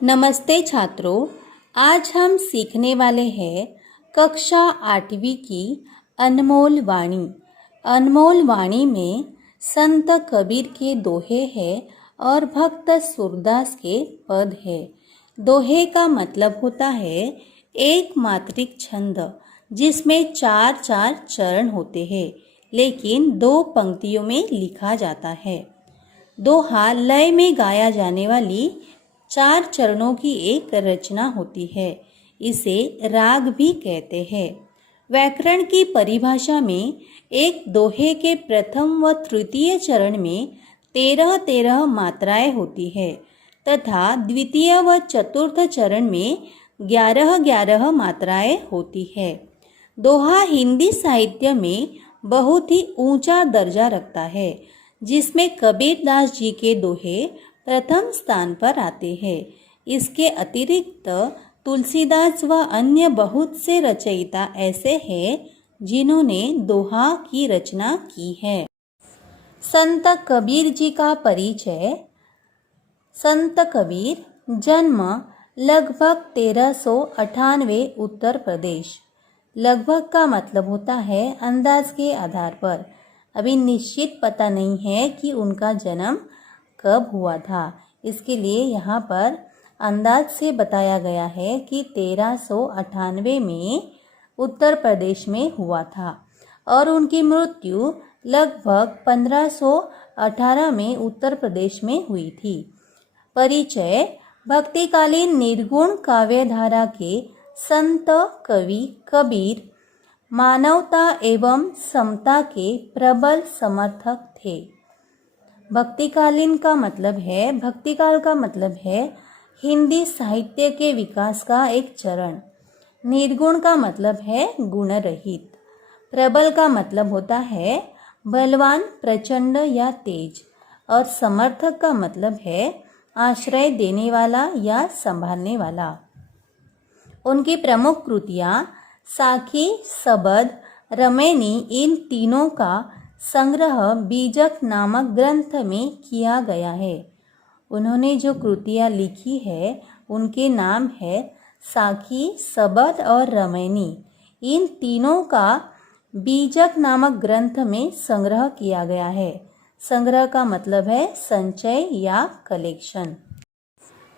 नमस्ते छात्रों, आज हम सीखने वाले हैं कक्षा 8वीं की अनमोल वाणी। अनमोल वाणी में संत कबीर के दोहे हैं और भक्त सूरदास के पद है। दोहे का मतलब होता है एक मात्रिक छंद जिसमें चार चार चरण होते हैं, लेकिन दो पंक्तियों में लिखा जाता है। दोहा लय में गाया जाने वाली चार चरणों की एक रचना होती है। इसे राग भी कहते हैं। व्याकरण की परिभाषा में एक दोहे के प्रथम व तृतीय चरण में 13 मात्राएं होती है तथा द्वितीय व चतुर्थ चरण में 11 मात्राएं होती है। दोहा हिंदी साहित्य में बहुत ही ऊंचा दर्जा रखता है, जिसमें कबीरदास जी के दोहे प्रथम स्थान पर आते हैं। इसके अतिरिक्त तुलसीदास व अन्य बहुत से रचयिता ऐसे हैं जिन्होंने दोहा की रचना की है। संत कबीर जी का परिचय। संत कबीर जन्म लगभग 1398 उत्तर प्रदेश। लगभग का मतलब होता है अंदाज के आधार पर। अभी निश्चित पता नहीं है कि उनका जन्म कब हुआ था, इसके लिए यहाँ पर अंदाज से बताया गया है कि 1398 में उत्तर प्रदेश में हुआ था और उनकी मृत्यु लगभग 1518 में उत्तर प्रदेश में हुई थी। परिचय। भक्तिकालीन निर्गुण काव्यधारा के संत कवि कबीर मानवता एवं समता के प्रबल समर्थक थे। भक्तिकालीन का मतलब है, भक्तिकाल का मतलब है हिंदी साहित्य के विकास का एक चरण। निर्गुण का मतलब है गुण रहित। प्रबल का मतलब होता है बलवान, प्रचंड या तेज। और समर्थक का मतलब है आश्रय देने वाला या संभालने वाला। उनकी प्रमुख कृतियाँ साखी, सबद, रमैनी इन तीनों का संग्रह बीजक नामक ग्रंथ में किया गया है। उन्होंने जो कृतियाँ लिखी है उनके नाम है साखी, सबद और रमैनी। इन तीनों का बीजक नामक ग्रंथ में संग्रह किया गया है। संग्रह का मतलब है संचय या कलेक्शन।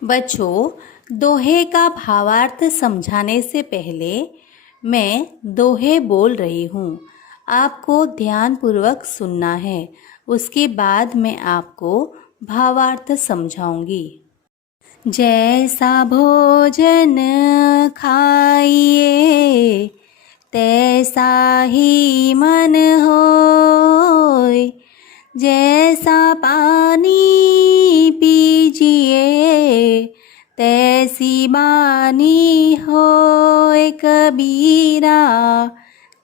बच्चों, दोहे का भावार्थ समझाने से पहले मैं दोहे बोल रही हूँ। आपको ध्यानपूर्वक सुनना है, उसके बाद मैं आपको भावार्थ समझाऊंगी। जैसा भोजन खाइए तैसा ही मन होय, जैसा पानी पीजिए तैसी बानी होय कबीरा,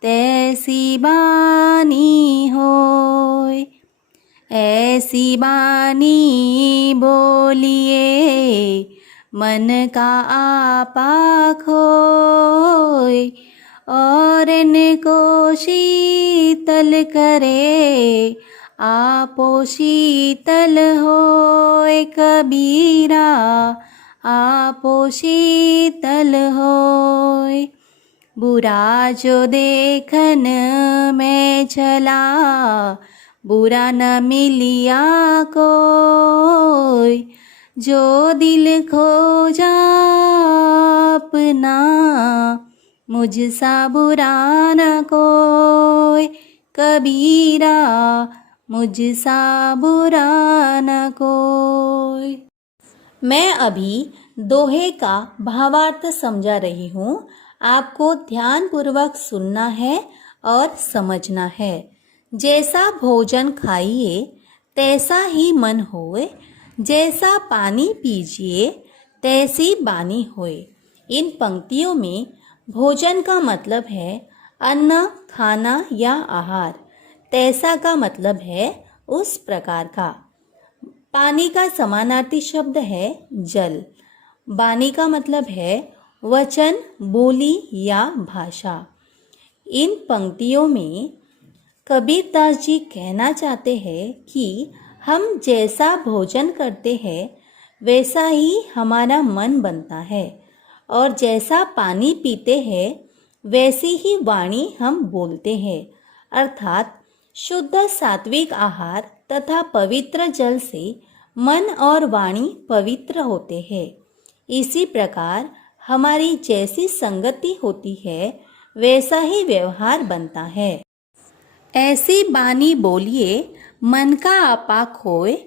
तैसी बानी होय। ऐसी बानी बोलिए मन का आपा खोय, और इनको शीतल करे आपो शीतल होय कबीरा, आपो शीतल होय। बुरा जो देखन में चला, बुरा न मिलिया कोई, जो दिल खोजा अपना मुझसा बुरा न कोई कबीरा, मुझसा बुरा न कोई। मैं अभी दोहे का भावार्थ समझा रही हूँ। आपको ध्यानपूर्वक सुनना है और समझना है। जैसा भोजन खाइए तैसा ही मन होए, जैसा पानी पीजिए तैसी बानी होए। इन पंक्तियों में भोजन का मतलब है अन्न, खाना या आहार। तैसा का मतलब है उस प्रकार का। पानी का समानार्थी शब्द है जल। बानी का मतलब है वचन, बोली या भाषा। इन पंक्तियों में कबीरदास जी कहना चाहते हैं कि हम जैसा भोजन करते हैं वैसा ही हमारा मन बनता है और जैसा पानी पीते हैं वैसी ही वाणी हम बोलते हैं। अर्थात शुद्ध सात्विक आहार तथा पवित्र जल से मन और वाणी पवित्र होते हैं। इसी प्रकार हमारी जैसी संगति होती है वैसा ही व्यवहार बनता है। ऐसी बानी बोलिए मन का आपा खोए,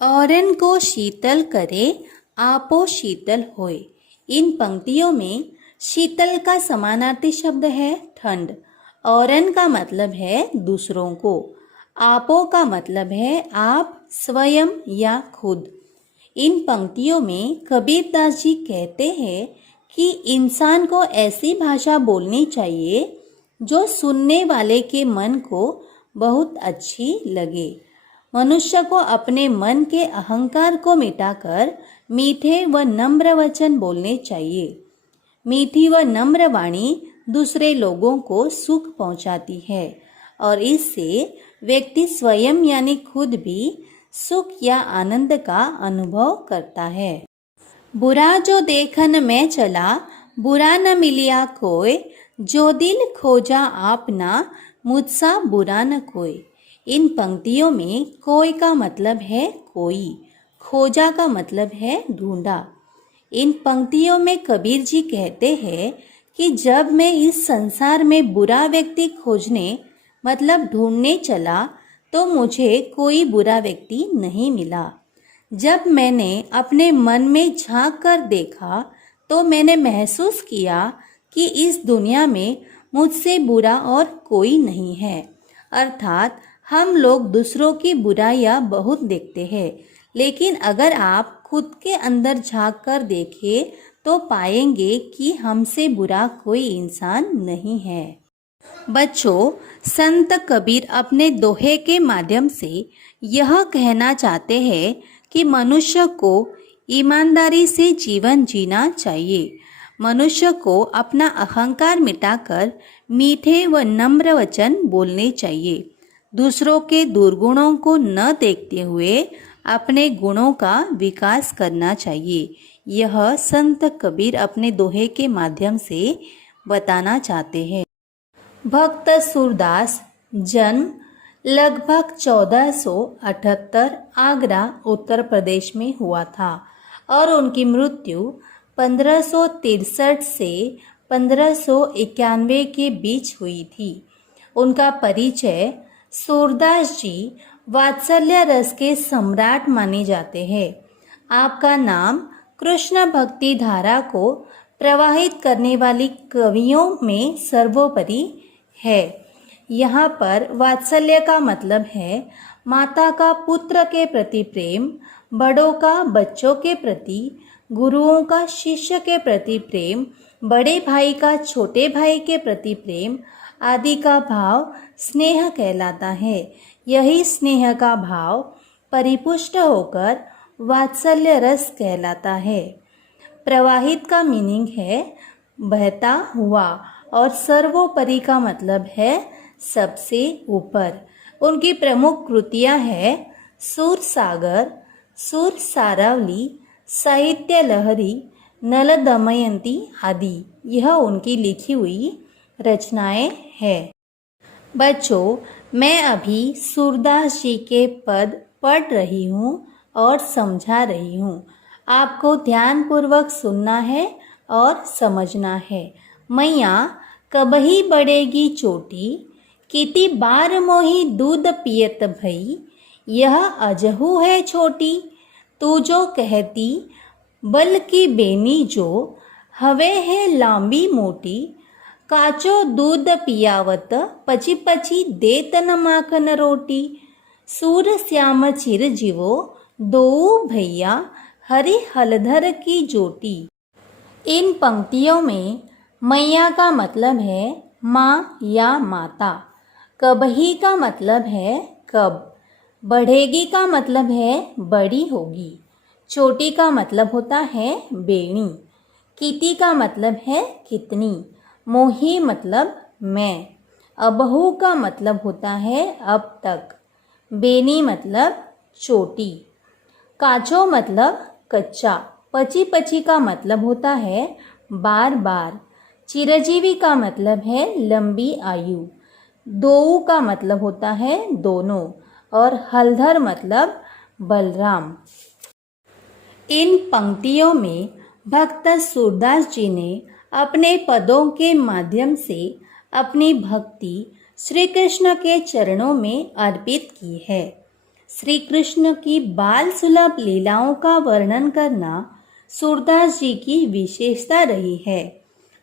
औरन को शीतल करे आपो शीतल होए। इन पंक्तियों में शीतल का समानार्थी शब्द है ठंड, औरन का मतलब है दूसरों को, आपो का मतलब है आप स्वयं या खुद। इन पंक्तियों में कबीरदास जी कहते हैं कि इंसान को ऐसी भाषा बोलनी चाहिए जो सुनने वाले के मन को बहुत अच्छी लगे। मनुष्य को अपने मन के अहंकार को मिटाकर मीठे व नम्र वचन बोलने चाहिए। मीठी व नम्र वाणी दूसरे लोगों को सुख पहुंचाती है और इससे व्यक्ति स्वयं यानी खुद भी सुख या आनंद का अनुभव करता है। बुरा जो देखन में चला, बुरा न मिलिया कोई, जो दिल खोजा आपना, मुझसा बुरा न कोई। इन पंक्तियों में कोई का मतलब है कोई, खोजा का मतलब है ढूंढा। इन पंक्तियों में कबीर जी कहते हैं कि जब मैं इस संसार में बुरा व्यक्ति खोजने मतलब ढूंढने चला तो मुझे कोई बुरा व्यक्ति नहीं मिला। जब मैंने अपने मन में झांक कर देखा तो मैंने महसूस किया कि इस दुनिया में मुझसे बुरा और कोई नहीं है। अर्थात हम लोग दूसरों की बुराइयां बहुत देखते हैं, लेकिन अगर आप खुद के अंदर झांक कर देखें तो पाएंगे कि हमसे बुरा कोई इंसान नहीं है। बच्चों, संत कबीर अपने दोहे के माध्यम से यह कहना चाहते हैं कि मनुष्य को ईमानदारी से जीवन जीना चाहिए। मनुष्य को अपना अहंकार मिटाकर मीठे व नम्र वचन बोलने चाहिए। दूसरों के दुर्गुणों को न देखते हुए अपने गुणों का विकास करना चाहिए। यह संत कबीर अपने दोहे के माध्यम से बताना चाहते हैं। भक्त सूरदास जन्म लगभग 1478 आगरा उत्तर प्रदेश में हुआ था और उनकी मृत्यु 1563 से 1591 के बीच हुई थी। उनका परिचय सूरदास जी वात्सल्य रस के सम्राट माने जाते हैं। आपका नाम कृष्ण भक्ति धारा को प्रवाहित करने वाली कवियों में सर्वोपरि है। यहाँ पर वात्सल्य का मतलब है माता का पुत्र के प्रति प्रेम, बड़ों का बच्चों के प्रति, गुरुओं का शिष्य के प्रति प्रेम, बड़े भाई का छोटे भाई के प्रति प्रेम आदि का भाव स्नेह कहलाता है। यही स्नेह का भाव परिपुष्ट होकर वात्सल्य रस कहलाता है। प्रवाहित का मीनिंग है बहता हुआ और सर्वोपरि का मतलब है सबसे ऊपर। उनकी प्रमुख कृतियां हैं सूर सागर, सूर सारावली, साहित्य लहरी, नल दमयंती आदि। यह उनकी लिखी हुई रचनाएं हैं। बच्चों, मैं अभी सूरदास जी के पद पढ़ रही हूँ और समझा रही हूँ। आपको ध्यानपूर्वक सुनना है और समझना है। मैया कबही बढ़ेगी चोटी, किति बार मोही दूध पियत भई, यह अजहू है छोटी, तू जो कहती बल की बेनी जो, हवे है लांबी मोटी, काचो दूध पियावत पची पची देत न माखन रोटी, सूर श्याम चिर जीवो दो भैया हरि हलधर की जोटी। इन पंक्तियों में मैया का मतलब है माँ या माता, कबही का मतलब है कब, बढ़ेगी का मतलब है बड़ी होगी, चोटी का मतलब होता है बेणी, किति का मतलब है कितनी, मोही मतलब मैं, अबहू का मतलब होता है अब तक, बेनी मतलब चोटी, काचो मतलब कच्चा। पची पची का मतलब होता है बार बार। चिरजीवी का मतलब है लंबी आयु। दोऊ का मतलब होता है दोनों। और हलधर मतलब बलराम। इन पंक्तियों में भक्त सूरदास जी ने अपने पदों के माध्यम से अपनी भक्ति श्री कृष्ण के चरणों में अर्पित की है। श्री कृष्ण की बाल सुलभ लीलाओं का वर्णन करना सूरदास जी की विशेषता रही है।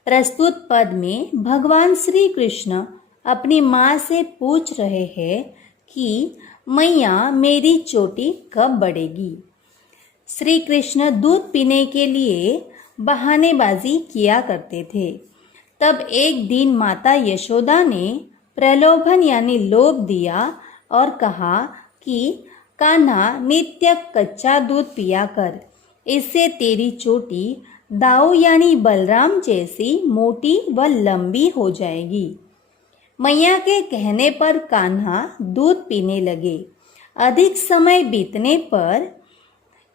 प्रस्तुत पद में भगवान श्री कृष्ण अपनी माँ से पूछ रहे हैं कि मैया मेरी चोटी कब बढ़ेगी। श्री कृष्ण दूध पीने के लिए बहानेबाजी किया करते थे। तब एक दिन माता यशोदा ने प्रलोभन यानी लोभ दिया और कहा कि कान्हा नित्य कच्चा दूध पिया कर, इससे तेरी चोटी दाऊ यानी बलराम जैसी मोटी व लंबी हो जाएगी। मैया के कहने पर कान्हा दूध पीने लगे। अधिक समय बीतने पर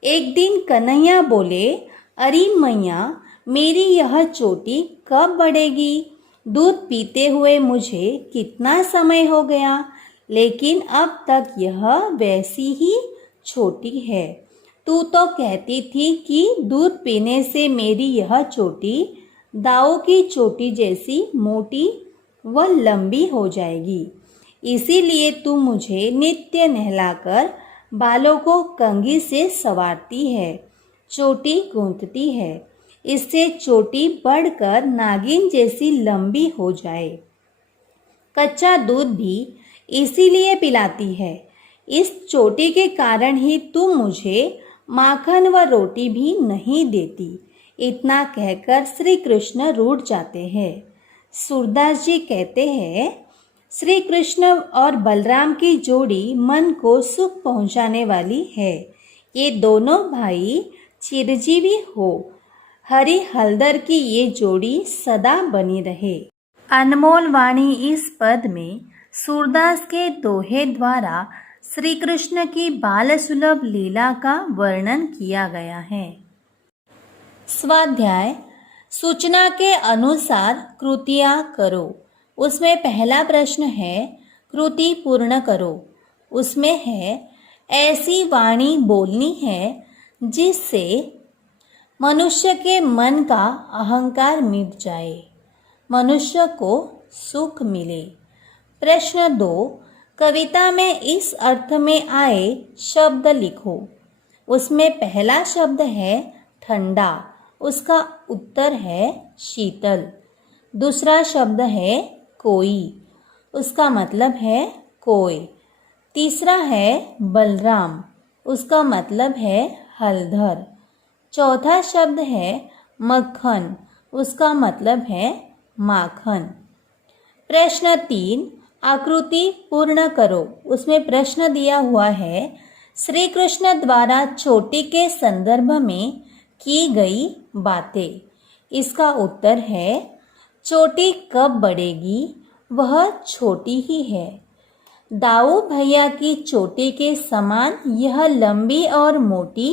एक दिन कन्हैया बोले, अरे मैया मेरी यह चोटी कब बढ़ेगी। दूध पीते हुए मुझे कितना समय हो गया, लेकिन अब तक यह वैसी ही छोटी है। तू तो कहती थी कि दूध पीने से मेरी यह चोटी दाऊ की चोटी जैसी मोटी व लंबी हो जाएगी। इसीलिए तू मुझे नित्य नहलाकर बालों को कंघी से संवारती है, चोटी गूंथती है, इससे चोटी बढ़कर नागिन जैसी लंबी हो जाए। कच्चा दूध भी इसीलिए पिलाती है। इस चोटी के कारण ही तू मुझे माखन व रोटी भी नहीं देती। इतना कहकर श्री कृष्ण रूठ जाते हैं। सूरदास जी कहते हैं, श्री कृष्ण और बलराम की जोड़ी मन को सुख पहुंचाने वाली है। ये दोनों भाई चिरजीवी हो। हरि हलदर की ये जोड़ी सदा बनी रहे। अनमोल वाणी इस पद में सूरदास के दोहे द्वारा श्री कृष्ण की बाल सुलभ लीला का वर्णन किया गया है। स्वाध्याय सूचना के अनुसार कृतियाँ करो। उसमें पहला प्रश्न है कृति पूर्ण करो। उसमें है ऐसी वाणी बोलनी है जिससे मनुष्य के मन का अहंकार मिट जाए, मनुष्य को सुख मिले। प्रश्न 2, कविता में इस अर्थ में आए शब्द लिखो। उसमें पहला शब्द है ठंडा, उसका उत्तर है शीतल। दूसरा शब्द है कोई, उसका मतलब है कोय। तीसरा है बलराम, उसका मतलब है हलधर। चौथा शब्द है मक्खन, उसका मतलब है माखन। प्रश्न 3, आकृति पूर्ण करो। उसमें प्रश्न दिया हुआ है श्री कृष्ण द्वारा चोटी के संदर्भ में की गई बातें। इसका उत्तर है चोटी कब बढ़ेगी, वह छोटी ही है। दाऊ भैया की चोटी के समान यह लंबी और मोटी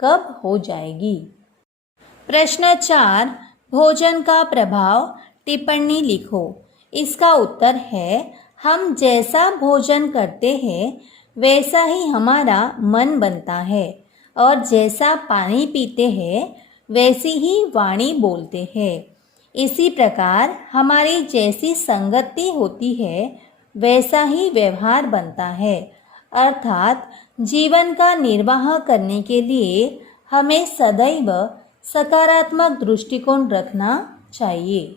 कब हो जाएगी। प्रश्न 4, भोजन का प्रभाव टिप्पणी लिखो। इसका उत्तर है हम जैसा भोजन करते हैं वैसा ही हमारा मन बनता है, और जैसा पानी पीते हैं वैसी ही वाणी बोलते हैं। इसी प्रकार हमारी जैसी संगति होती है वैसा ही व्यवहार बनता है। अर्थात जीवन का निर्वाह करने के लिए हमें सदैव सकारात्मक दृष्टिकोण रखना चाहिए।